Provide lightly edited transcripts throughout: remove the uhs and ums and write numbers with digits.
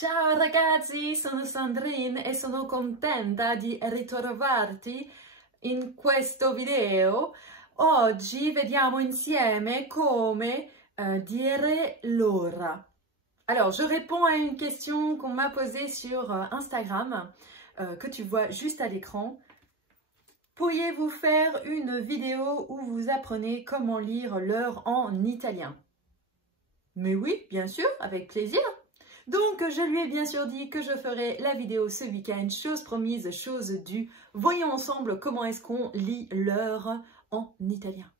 Ciao ragazzi, sono Sandrine e sono contenta di ritrovarti in questo video. Oggi vediamo insieme come dire l'ora. Alors, je réponds à une question qu'on m'a posée sur Instagram, que tu vois juste à l'écran. Pourriez-vous faire une vidéo où vous apprenez comment lire l'heure en italien? Mais oui, bien sûr, avec plaisir. Donc, je lui ai bien sûr dit que je ferai la vidéo ce week-end, chose promise, chose due. Voyons ensemble comment est-ce qu'on lit l'heure en italien.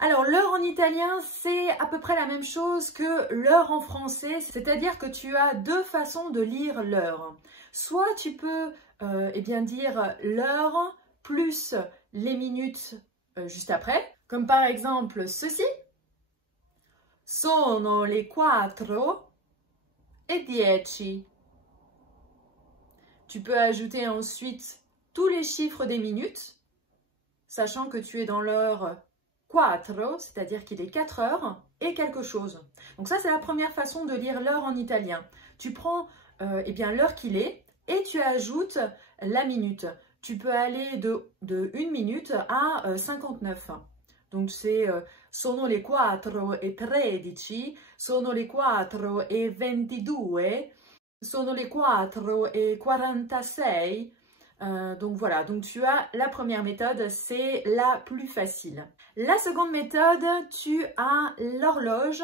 Alors, l'heure en italien, c'est à peu près la même chose que l'heure en français, c'est-à-dire que tu as deux façons de lire l'heure. Soit tu peux dire l'heure plus les minutes juste après, comme par exemple ceci. Sono le 4:10. Tu peux ajouter ensuite tous les chiffres des minutes, sachant que tu es dans l'heure 4, c'est-à-dire qu'il est 4 heures et quelque chose. Donc ça, c'est la première façon de lire l'heure en italien. Tu prends l'heure qu'il est et tu ajoutes la minute. Tu peux aller de 1 minute à 59. Donc c'est sono le 4:13, sono le 4:22, sono le 4:46. Donc voilà, donc tu as la première méthode, c'est la plus facile. La seconde méthode, tu as l'horloge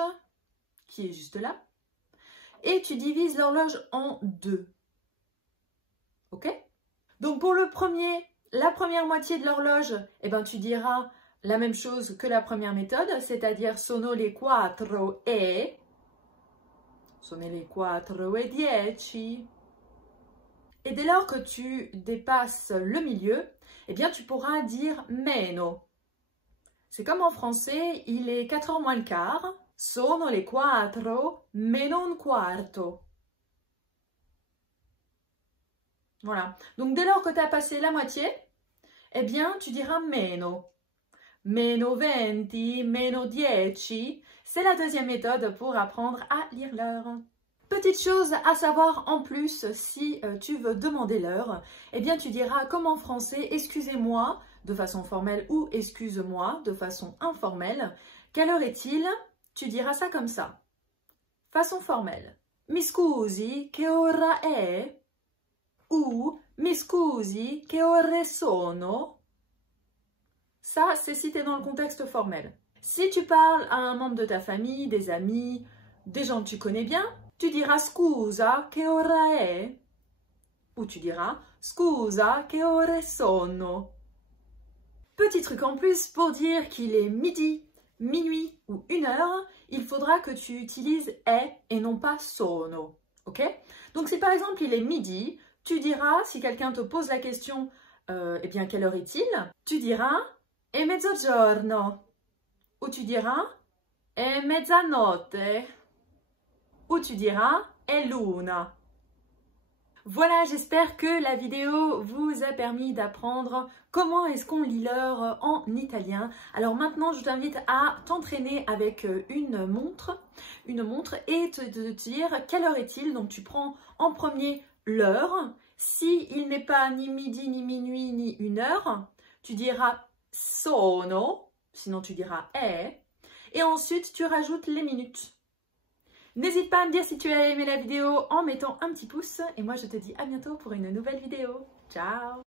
qui est juste là et tu divises l'horloge en deux. Ok? Donc pour la première moitié de l'horloge, tu diras la même chose que la première méthode, c'est-à-dire sono le 4:10. Et dès lors que tu dépasses le milieu, tu pourras dire meno. C'est comme en français, il est 4h moins le quart. Sono le 4 meno un quarto. Voilà. Donc dès lors que tu as passé la moitié, tu diras meno. Meno 20, meno 10, c'est la deuxième méthode pour apprendre à lire l'heure. Petite chose à savoir en plus, si tu veux demander l'heure, tu diras comme en français, excusez-moi de façon formelle ou excuse-moi de façon informelle. Quelle heure est-il? Tu diras ça comme ça. Façon formelle. Mi scusi, che ora è? Ou mi scusi, che ore sono? Ça, c'est si tu es dans le contexte formel. Si tu parles à un membre de ta famille, des amis, des gens que tu connais bien, tu diras scusa, che ora è? Ou tu diras scusa, che ore sono? Petit truc en plus, pour dire qu'il est midi, minuit ou 1h, il faudra que tu utilises è et non pas sono. Ok? Donc si par exemple il est midi, tu diras, si quelqu'un te pose la question, quelle heure est-il? Tu diras è mezzogiorno. Ou tu diras è mezzanotte. Ou tu diras è l'una. Voilà, j'espère que la vidéo vous a permis d'apprendre comment est-ce qu'on lit l'heure en italien. Alors maintenant, je t'invite à t'entraîner avec une montre et te dire quelle heure est-il. Donc tu prends en premier l'heure. Si il n'est pas ni midi, ni minuit, ni 1h, tu diras sono, sinon tu diras è, et ensuite tu rajoutes les minutes. N'hésite pas à me dire si tu as aimé la vidéo en mettant un petit pouce, et moi je te dis à bientôt pour une nouvelle vidéo. Ciao!